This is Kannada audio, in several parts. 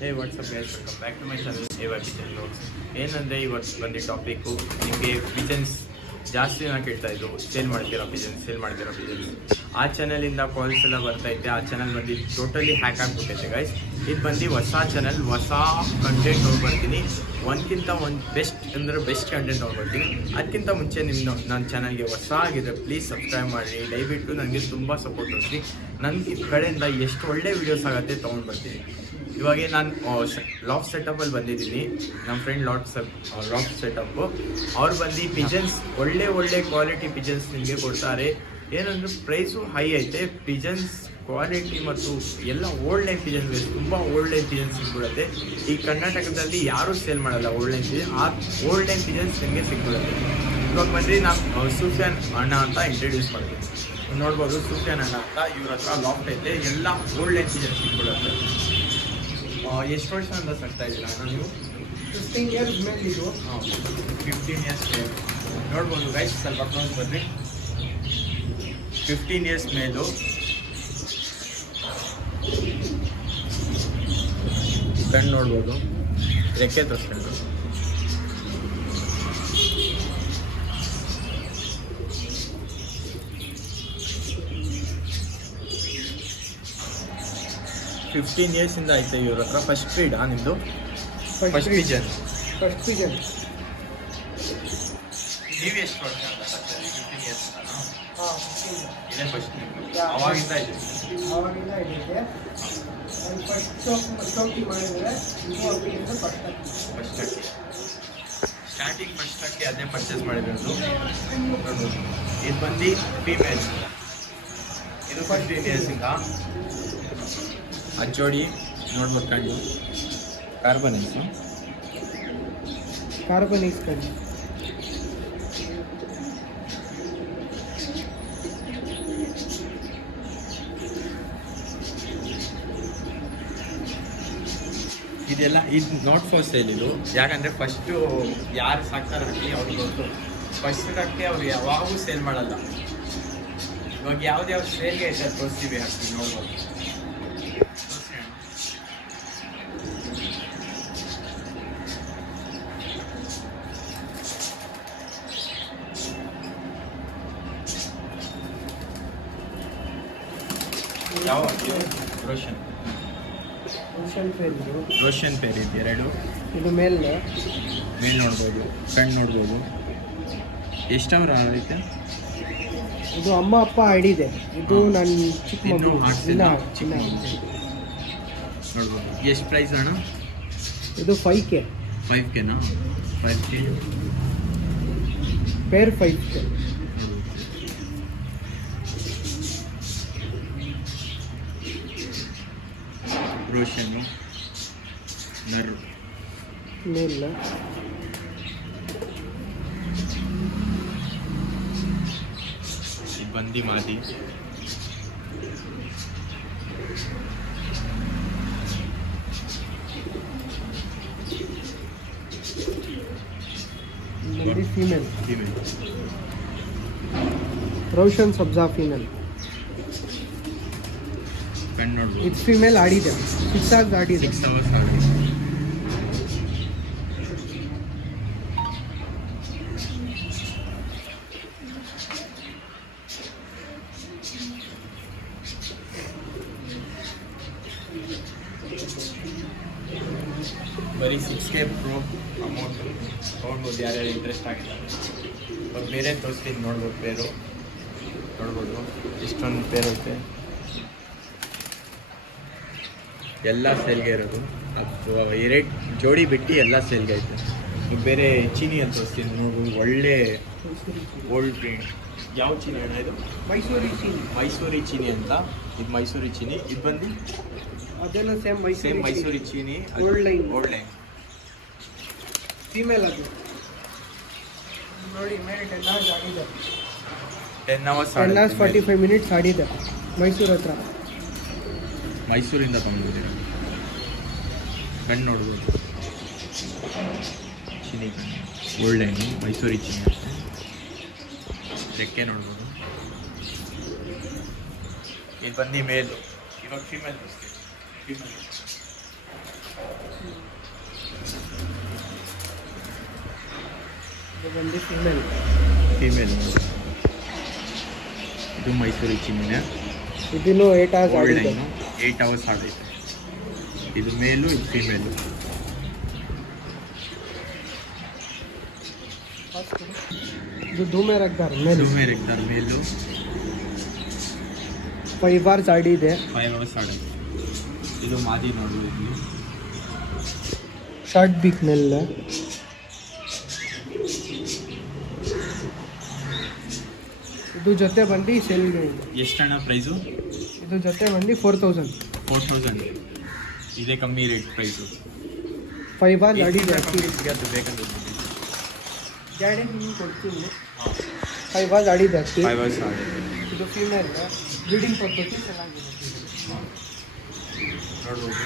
Hey what's up guys, welcome back to my channel A Y kitchen vlogs. ಏನಂದರೆ ಇವತ್ತು ಬಂದು ಟಾಪಿಕ್ಕು ನಿಮಗೆ ಪಿಜನ್ಸ್ ಜಾಸ್ತಿ ಜನ ಕೇಳ್ತಾ ಇದ್ರು, ಸೇಲ್ ಮಾಡ್ತೀರಾ ಪಿಜನ್ಸ್. ಆ ಚಾನಲಿಂದ ಕಾಲ್ಸ್ ಎಲ್ಲ ಬರ್ತೈತೆ. ಆ ಚಾನಲ್ ಬಂದು ಟೋಟಲಿ ಹ್ಯಾಕ್ ಆಗಿಬಿಟ್ಟೈತೆ ಗೈಸ್. ಇದು ಬಂದು ಹೊಸ ಚಾನಲ್, ಹೊಸ ಕಂಟೆಂಟ್ ತೊಗೊಂಡ್ಬರ್ತೀನಿ. ಒಂದ್ಕಿಂತ ಒಂದು ಬೆಸ್ಟ್ ಕಂಟೆಂಟ್ ತೊಗೊಂಡ್ಬರ್ತೀನಿ. ಅದಕ್ಕಿಂತ ಮುಂಚೆ ನನ್ನ ಚಾನಲ್ಗೆ ಹೊಸ ಆಗಿದ್ರೆ ಪ್ಲೀಸ್ ಸಬ್ಸ್ಕ್ರೈಬ್ ಮಾಡಿ. ದಯವಿಟ್ಟು ನನಗೆ ತುಂಬ ಸಪೋರ್ಟ್ ಕೊಡ್ತೀನಿ. ನನ್ನ ಈ ಕಡೆಯಿಂದ ಎಷ್ಟು ಒಳ್ಳೆ ವೀಡಿಯೋಸ್ ಆಗುತ್ತೆ ತೊಗೊಂಡ್ಬರ್ತೀನಿ. ಇವಾಗ ನಾನು ಲಾಫ್ಟ್ ಸೆಟಪ್ಪಲ್ಲಿ ಬಂದಿದ್ದೀನಿ. ನಮ್ಮ ಫ್ರೆಂಡ್ ಲಾಫ್ಟ್ ಸೆಟಪ್ಪು ಅವ್ರು ಬಂದು ಪಿಜನ್ಸ್ ಒಳ್ಳೆ ಕ್ವಾಲಿಟಿ ಪಿಜನ್ಸ್ ನಿಮಗೆ ಕೊಡ್ತಾರೆ. ಏನಂದ್ರೆ ಪ್ರೈಸು ಹೈ ಐತೆ. ಪಿಜನ್ಸ್ ಕ್ವಾಲಿಟಿ ಮತ್ತು ಎಲ್ಲ ಓಲ್ಡ್ ಲೈನ್ ಪಿಜನ್ಸ್, ತುಂಬ ಓಲ್ಡ್ ಲೈನ್ ಪಿಜನ್ಸ್ ಸಿಗ್ಬಿಡುತ್ತೆ. ಈ ಕರ್ನಾಟಕದಲ್ಲಿ ಯಾರೂ ಸೇಲ್ ಮಾಡಲ್ಲ ಓಲ್ಡ್ ಲೈನ್ ಪಿಜನ್. ಆ ಓಲ್ಡ್ ಲೈನ್ ಪಿಜನ್ಸ್ ನಿಮಗೆ ಸಿಗ್ಬಿಡುತ್ತೆ. ಇವಾಗ ಬಂದು ನಾನು ಸೂಫಿಯಾನ್ ಅಣ್ಣ ಅಂತ ಇಂಟ್ರಡ್ಯೂಸ್ ಮಾಡ್ತೀನಿ. ನೋಡ್ಬೋದು, ಸೂಫಿಯಾನ್ ಅಣ್ಣ ಅಂತ. ಇವ್ರ ಹತ್ರ ಲಾಫ್ಟ್ ಐತೆ. ಎಲ್ಲ ಓಲ್ಡ್ ಲೈನ್ ಪಿಜನ್ಸ್ ಸಿಗ್ಬಿಡುತ್ತೆ. ಎಷ್ಟು ವರ್ಷದಿಂದ ಸಾಕ್ತಾ ಇದ್ದೀರಾ ಅಣ್ಣ ನೀವು? 15 ಇಯರ್ಸ್ ಮೇಲೆ ಇದು. 15 ಇಯರ್ಸ್ ಮೇಲೆ ನೋಡ್ಬೋದು ಗೈಸ್. ಸ್ವಲ್ಪ ಕ್ಲೋಸ್ ಬನ್ನಿ. 15 ಇಯರ್ಸ್ ಮೇಲು ಕಣ್ಣು ನೋಡ್ಬೋದು, ರೆಕ್ಕೆ ತೋರಿಸ್ಕೊಂಡು. ಫಿಫ್ಟೀನ್ ಇಯರ್ಸಿಂದ ಆಯ್ತು ಇವ್ರ ಹತ್ರ. ಫಸ್ಟ್ ಬ್ರೀಡಾ ನಿಮ್ಮದು? First Pigeon. ನೀವು ಎಷ್ಟು ವರ್ಷ ಅಂತ ಸಾಕ್ತಾರೆ? 15 ಇಯರ್ಸ್ ಇದೇ ಫಸ್ಟ್ ಅವಾಗಿಂದ ಇದೆ? ಅವಾಗಿಂದ ಇದೆ. ಫಸ್ಟ್ ಮಾಡಿದರೆ ಫಸ್ಟ್ ಸ್ಟಾರ್ಟಿಂಗ್ ಫಸ್ಟ್ ಅದೇ ಪರ್ಚೇಸ್ ಮಾಡಿರೋದು. ಇದು ಬಂದು ಫೀಮೇಲ್. ಇದು 15 ಇಯರ್ಸಿಂದ ಅಚ್ಚೋಡಿ ನೋಡ್ಬೋದು. ಕಣ್ಣು ಕಾರ್ಬನೈಸ್ ಕಣ್ಣು. ಇದೆಲ್ಲ ಇದು ನಾಟ್ ಫಾರ್ ಸೇಲ್. ಇದು ಯಾಕಂದರೆ ಫಸ್ಟು ಯಾರು ಸಾಕ್ತಾರೆ ಹಾಕಿ ಅವ್ರಿಗೆ ಗೊತ್ತು. ಫಸ್ಟ್ ಹಾಕಿ ಅವ್ರು ಯಾವಾಗೂ ಸೇಲ್ ಮಾಡಲ್ಲ. ಇವಾಗ ಯಾವ್ದು ಸೇಲ್ಗೆ ಐತೆ ಅದು ತೋರಿಸ್ತೀವಿ, ಹಾಕಿ ನೋಡ್ಬೋದು. ಯಾವ ರೋಷನ್ ಪೇರ್ ಇದೆ ಎರಡು. ಇದು ಮೇಲ್ ನೋಡ್ಬೋದು, ಕಣ್ಣು ನೋಡ್ಬೋದು. ಎಷ್ಟು ಅವರ ಐತೆ? ಇದು ಅಮ್ಮ ಅಪ್ಪ ಐಡಿದೆ. ಇದು ನನ್ನ ಚಿಕ್ಕ ಮಗು ನೋಡ್ಬೋದು. ಎಷ್ಟು ಪ್ರೈಸ್ ಅಣ್ಣ? ಇದು 5K. 5Kನಾ? 5K pair 5K. ರೋಷನ್ನು ನರು ಮೇಲ್. ಇದು ಬಂದು ಮಾದಿ. ಫೀಮೇಲ್ ರೋಷನ್ ಸಬ್ಜಾ ಫೀಮೇಲ್. ಕಣ್ಣು ನೋಡ್ಬೋದು. ಇದು ಫೀಮೇಲ್ ಆಡಿದೆ. 6 hours ಆಡಿದೆ. 6 hours ಆಡಿದೆ. ಬರೀ 6K ಪ್ರೋ ಅಮೌಂಟು ತೊಗೊಳ್ಬೋದು. ಯಾರ್ಯಾರು ಇಂಟ್ರೆಸ್ಟ್ ಆಗಿದ್ದಾರೆ ಇವಾಗ ಬೇರೆ ತೋರಿಸ್ತೀನಿ. ನೋಡ್ಬೋದು, ಪೇರು ನೋಡ್ಬೋದು. ಇಷ್ಟೊಂದು ಪೇರ್ ಐತೆ. ಎಲ್ಲ ಸೇಲ್ಗೆ ಇರೋದು. ಅದು 2 ಜೋಡಿ ಬಿಟ್ಟು ಎಲ್ಲ ಸೇಲ್ಗೆ ಐತೆ. ಬೇರೆ ಚೀನಿ ಅಂತ ತೋರಿಸ್ತೀನಿ ನೋಡ್ಬೋದು. ಒಳ್ಳೆ ಓಲ್ಡ್ ಬ್ರೀಡ್. ಯಾವ ಚೀನಿ ಅಣ್ಣ ಇದು? ಮೈಸೂರಿ ಚೀನಿ ಅಂತ. ಇದು ಮೈಸೂರಿ ಚೀನಿ. ಇದು ಬಂದು ಅದೆಲ್ಲ ಸೇಮ್ ಮೈಸೂರಿ ಚೀನಿ. Old line female. ಅದು ನೋಡಿ ಮೇಲೆ 10 hours ಆಡಿದೆ. 10 hours 45 minutes ಆಡಿದೆ. ಮೈಸೂರು ಹತ್ರ. ಮೈಸೂರಿಂದ ತೊಗೊಂಡಿದ್ದೀರ. ಕಣ್ಣು ನೋಡ್ಬೋದು, ಚಿನಿ ಕಣ್ಣು. ಗೋಲ್ಡನ್ ಮೈಸೂರಿ ಚಿನ್ನ ರೆಕ್ಕೆ ನೋಡ್ಬೋದು. ಇದು ಬಂದು ಮೇಲು, ಇವಾಗ ಫೀಮೇಲ್ ಫೀಮೇಲ್ ಬಂದು ಫೀಮೇಲ್ ಫೀಮೇಲ್ ಇದು ಮೈಸೂರಿ ಚಿನ್ನ. ಇದನ್ನು 8 hours ಆಡಿದೆ. ಗೋಲ್ಡನ್ನು 8 hours ಆಡೈತೆ. ಇದು ಮೇಲು, ಇದು ಫೀಮೇಲು. ಇದು ಧೂಮೆ ರಕ್ದಾರ್ ಮೇಲು ಮೇಲು 5 hours ಆಡಿದೆ. 5 hours ಆಡೈತೆ. ಇದು ಮಾದಿ ನೋಡ್ಬೋದು ಇಲ್ಲಿ. ಶಾರ್ಟ್ ಬೀಕ್ ಮೇಲೆ ಇದು ಜೊತೆ ಬಂದು ಸೆಲ್ಗೆ ಇದೆ. ಎಷ್ಟಣ್ಣ ಪ್ರೈಸು? ಇದು ಜೊತೆ ಬಂದು 4000. 4000. ಇದೇ ಕಮ್ಮಿ ರೇಟ್ ಪ್ರೈಸು. 5 hours ಆಡಿದೆ. ಅದು ಬೇಕಂದ್ರೆ ಗಾಡಿ ನಿಮ್ಗೆ ಕೊಡ್ತೀನಿ. 5 hours ಆಡಿದೆ ಅಷ್ಟೇ. 5 hours ಆಡೈತೆ. ಇದು ಫೀಮೇಲ್ ಬ್ರೀಡಿಂಗ್ ಪರ್ಪಸ್ ಚೆನ್ನಾಗಿದೆ. ನೋಡ್ಬೋದು.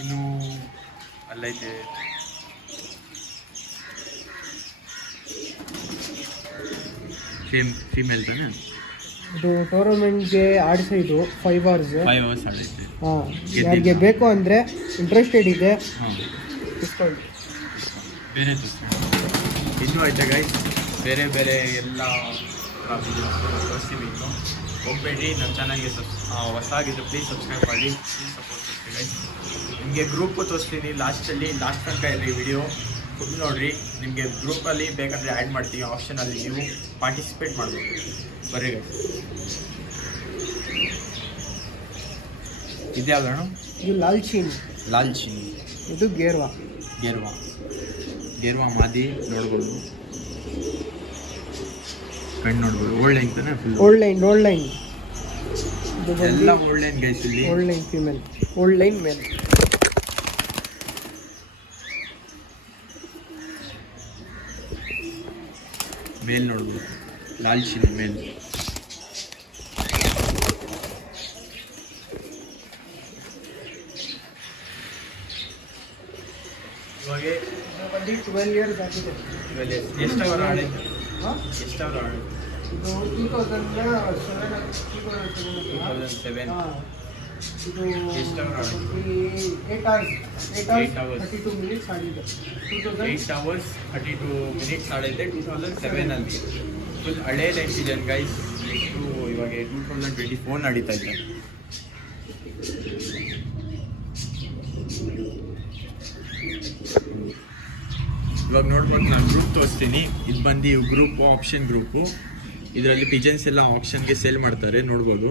ಇನ್ನು ಅಲ್ಲೈತೆ ಫೀಮೇಲ್ ತಾನೆ. ಇದು ಟೂರ್ನಮೆಂಟ್ಗೆ ಆಡಿಸಿದ್ದು 5 hours. 5 hours ಆಡೈತೆ. ಹಾಂ, ಯಾರಿಗೆ ಬೇಕು ಅಂದರೆ ಇಂಟ್ರೆಸ್ಟೆಡ್ ಇದೆ ಹಾಂ, ಡಿಸ್ಕೌಂಟ್. ಬೇರೆ ಇನ್ನೂ ಐತೆ ಗೈಸ್, ಬೇರೆ ಬೇರೆ ಎಲ್ಲ ತೋರಿಸ್ತೀವಿ. ಇನ್ನು ಹೋಗಬೇಡಿ, ನಮ್ಮ ಚಾನಲ್ಗೆ ಹೊಸಾಗಿದ್ದು ಪ್ಲೀಸ್ ಸಬ್ಸ್ಕ್ರೈಬ್ ಮಾಡಿ, ಪ್ಲೀಸ್ ಸಪೋರ್ಟ್ ಮಾಡ್ತೀವಿ ಗೈಸ್. ನಿಮಗೆ ಗ್ರೂಪು ತೋರಿಸ್ತೀನಿ ಲಾಸ್ಟಲ್ಲಿ, ಲಾಸ್ಟ್ ತನಕ ಇರಲಿ ವಿಡಿಯೋ ಫುಲ್ ನೋಡಿರಿ. ನಿಮಗೆ ಗ್ರೂಪಲ್ಲಿ ಬೇಕಂದರೆ ಆ್ಯಡ್ ಮಾಡ್ತೀವಿ, ಆಪ್ಷನಲ್ಲಿ ನೀವು ಪಾರ್ಟಿಸಿಪೇಟ್ ಮಾಡ್ಬೋದು. ಬರ್ರಿ ಗೈಸ್. ಇದ್ಯಾವ್ದು? ಇದು ಲಾಲ್ಚೀನ್. ಲಾಲ್ಚೀನ್. ಇದು ಗೇರ್ವಾ. ಗೇರ್ವಾ ಮಾದಿ ನೋಡ್ಬೋದು, ಕಣ್ಣು ನೋಡ್ಬೋದು. ಓಲ್ಡ್ ಲೈನ್ ತಾನೆ ಫುಲ್. ಓಲ್ಡ್ ಲೈನ್ ಇದು ಎಲ್ಲ ಓಲ್ಡ್ ಲೈನ್ ಗೈಸ್. ಇಲ್ಲಿ old line female, old line male. Male ನೋಡ್ಬೋದು, ಲಾಲ್ಚಿನ್ ಮೇಲ್. ಇವಾಗ ಬಂದು 12 years ಆಗಿದೆ. ಎಷ್ಟು ಅವರ್ ಆಡೈತೆ? ಹಾಂ, ಎಷ್ಟು ಅವರ್ ಆಡೈತೆ? ಇದು 2007. ಹಾಂ, ಇದು ಎಷ್ಟು ಅವರ್ ಆಡೈತೆ? 8 hours. 8 hours. 32 minutes ಆಡಿದೆ. 8 hours 32 minutes ಆಡೈತೆ 2007ಅಲ್ಲಿ. ಫುಲ್ ಹಳೇ ಲೈನ್ ಸೀಸನ್ ಗೈಸ್. ಎಷ್ಟು ಇವಾಗ 2024 ನಡೀತಾ ಇದೆ. ಇವಾಗ ನೋಡ್ಬೋದು, ನಾನು ಗ್ರೂಪ್ ತೋರಿಸ್ತೀನಿ. ಇದು ಬಂದು ಗ್ರೂಪು, ಆಪ್ಷನ್ ಗ್ರೂಪು. ಇದರಲ್ಲಿ ಪಿಜನ್ಸ್ ಎಲ್ಲ ಆಪ್ಷನ್ಗೆ ಸೇಲ್ ಮಾಡ್ತಾರೆ, ನೋಡ್ಬೋದು.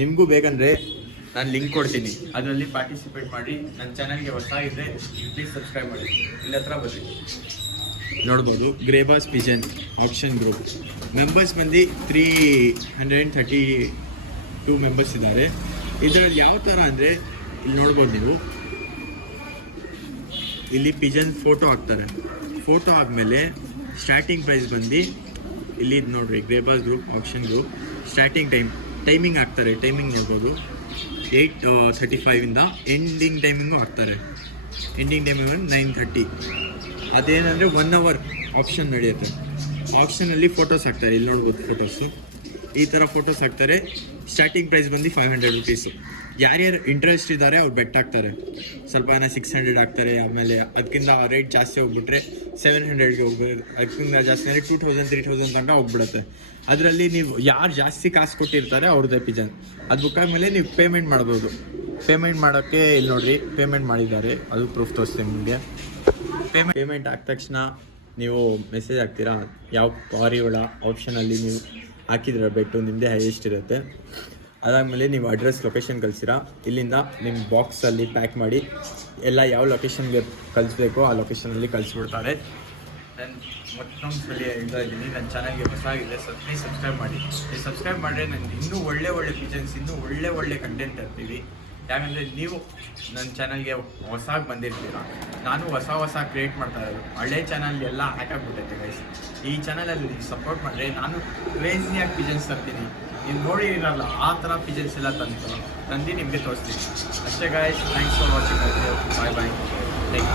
ನಿಮಗೂ ಬೇಕಂದರೆ ನಾನು ಲಿಂಕ್ ಕೊಡ್ತೀನಿ, ಅದರಲ್ಲಿ ಪಾರ್ಟಿಸಿಪೇಟ್ ಮಾಡಿ. ನನ್ನ ಚಾನಲ್ಗೆ ಹೊಸ ಇದ್ದರೆ ಪ್ಲೀಸ್ ಸಬ್ಸ್ಕ್ರೈಬ್ ಮಾಡಿ. ಇಲ್ಲಿ ಹತ್ರ ಬರ್ರಿ, ನೋಡ್ಬೋದು. ಗ್ರೇಬಾಸ್ ಪಿಜನ್ ಆಪ್ಷನ್ ಗ್ರೂಪ್ ಮೆಂಬರ್ಸ್ ಬಂದು 332 ಮೆಂಬರ್ಸ್ ಇದ್ದಾರೆ. ಇದರಲ್ಲಿ ಯಾವ ಥರ ಅಂದರೆ ಇಲ್ಲಿ ನೋಡ್ಬೋದು ನೀವು, ಇಲ್ಲಿ ಪಿಜನ್ ಫೋಟೋ ಹಾಕ್ತಾರೆ. ಫೋಟೋ ಆದಮೇಲೆ ಸ್ಟಾರ್ಟಿಂಗ್ ಪ್ರೈಸ್ ಬಂದು ಇಲ್ಲಿ ನೋಡ್ರಿ, ಗ್ರೇಬಾಸ್ group option group. Starting timing ಹಾಕ್ತಾರೆ. ಟೈಮಿಂಗ್ ನೋಡ್ಬೋದು, 8:35 ಎಂಡಿಂಗ್ ಟೈಮಿಂಗು ಹಾಕ್ತಾರೆ. Ending timing 9:30. ಅದೇನಂದರೆ 1 hour ಆಪ್ಷನ್ ನಡೆಯುತ್ತೆ. ಆಪ್ಷನಲ್ಲಿ ಫೋಟೋಸ್ ಹಾಕ್ತಾರೆ. ಇಲ್ಲಿ ನೋಡ್ಬೋದು ಫೋಟೋಸು, ಈ ಥರ ಫೋಟೋಸ್ ಹಾಕ್ತಾರೆ. ಸ್ಟಾರ್ಟಿಂಗ್ ಪ್ರೈಸ್ ಬಂದು 500 rupees. ಯಾರ್ಯಾರು ಇಂಟ್ರೆಸ್ಟ್ ಇದ್ದಾರೆ ಅವ್ರು ಬೆಟ್ ಹಾಕ್ತಾರೆ. ಸ್ವಲ್ಪ ಜನ 600 ಹಾಕ್ತಾರೆ. ಆಮೇಲೆ ಅದಕ್ಕಿಂತ ರೇಟ್ ಜಾಸ್ತಿ ಹೋಗ್ಬಿಟ್ರೆ 700ಗೆ ಹೋಗ್ಬೋದು. ಅದಕ್ಕಿಂತ ಜಾಸ್ತಿ ಅಂದರೆ 2000 3000 ತನಕ ಹೋಗ್ಬಿಡುತ್ತೆ. ಅದರಲ್ಲಿ ನೀವು ಯಾರು ಜಾಸ್ತಿ ಕಾಸು ಕೊಟ್ಟಿರ್ತಾರೆ ಅವ್ರದ್ದೇ ಪಿಜನ್. ಅದು ಬುಕ್ ಆದಮೇಲೆ ನೀವು ಪೇಮೆಂಟ್ ಮಾಡ್ಬೋದು. ಪೇಮೆಂಟ್ ಮಾಡೋಕ್ಕೆ ಇಲ್ಲಿ ನೋಡಿರಿ, ಪೇಮೆಂಟ್ ಮಾಡಿದ್ದಾರೆ. ಅದು ಪ್ರೂಫ್ ತೋರಿಸ್ತೀನಿ ನಿಮಗೆ. ಪೇಮೆಂಟ್ ಆದ ತಕ್ಷಣ ನೀವು ಮೆಸೇಜ್ ಹಾಕ್ತೀರಾ, ಯಾವ ಪಾರಿಗಳ ಆಪ್ಷನಲ್ಲಿ ನೀವು ಹಾಕಿದ್ರೆ ಬೆಟ್ಟು ನಿಮ್ಮದೇ ಹೈಯೆಸ್ಟ್ ಇರುತ್ತೆ. ಅದಾದಮೇಲೆ ನೀವು ಅಡ್ರೆಸ್ ಲೊಕೇಶನ್ ಕಳಿಸಿರಾ, ಇಲ್ಲಿಂದ ನಿಮ್ಮ ಬಾಕ್ಸಲ್ಲಿ ಪ್ಯಾಕ್ ಮಾಡಿ ಎಲ್ಲ ಯಾವ ಲೊಕೇಶನ್ಗೆ ಕಳಿಸ್ಬೇಕೋ ಆ ಲೊಕೇಶನಲ್ಲಿ ಕಳಿಸ್ಬಿಡ್ತಾರೆ. ನಾನು ಮತ್ತೊಂದು ಸಲ ಹೇಳ್ತಾ ಇದ್ದೀನಿ, ನನ್ನ ಚಾನಲ್ಗೆ ಹೊಸಾಗಿದೆ, ಪ್ಲೀಸ್ ಸಬ್ಸ್ಕ್ರೈಬ್ ಮಾಡಿ. ನೀವು ಸಬ್ಸ್ಕ್ರೈಬ್ ಮಾಡಿದ್ರೆ ನನಗೆ ಇನ್ನೂ ಒಳ್ಳೆ ಪಿಜನ್ಸ್, ಇನ್ನೂ ಒಳ್ಳೆ ಕಂಟೆಂಟ್ ತರ್ತೀವಿ. ಯಾಕಂದರೆ ನೀವು ನನ್ನ ಚಾನಲ್ಗೆ ಹೊಸಾಗಿ ಬಂದಿರ್ತೀರ, ನಾನು ಹೊಸ ಕ್ರಿಯೇಟ್ ಮಾಡ್ತಾ ಇರೋದು. ಹಳೆ ಚಾನಲ್ ಎಲ್ಲ ಹ್ಯಾಕ್ ಆಗಿಬಿಟ್ಟೈತೆ ಗೈಸ್. ಈ ಚಾನಲಲ್ಲಿ ಸಪೋರ್ಟ್ ಮಾಡಿದ್ರೆ ನಾನು ಕ್ರೇಜಿಯಾಗಿ ಪಿಜನ್ಸ್ ತರ್ತೀನಿ. ನೀವು ನೋಡಿ ಇರಲ್ಲ ಆ ಥರ ಪಿಜನ್ಸ್ ಎಲ್ಲ ತಂದು ನಿಮಗೆ ತೋರಿಸ್ತೀನಿ ಅಷ್ಟೇ guys thanks for watching bye bye thank you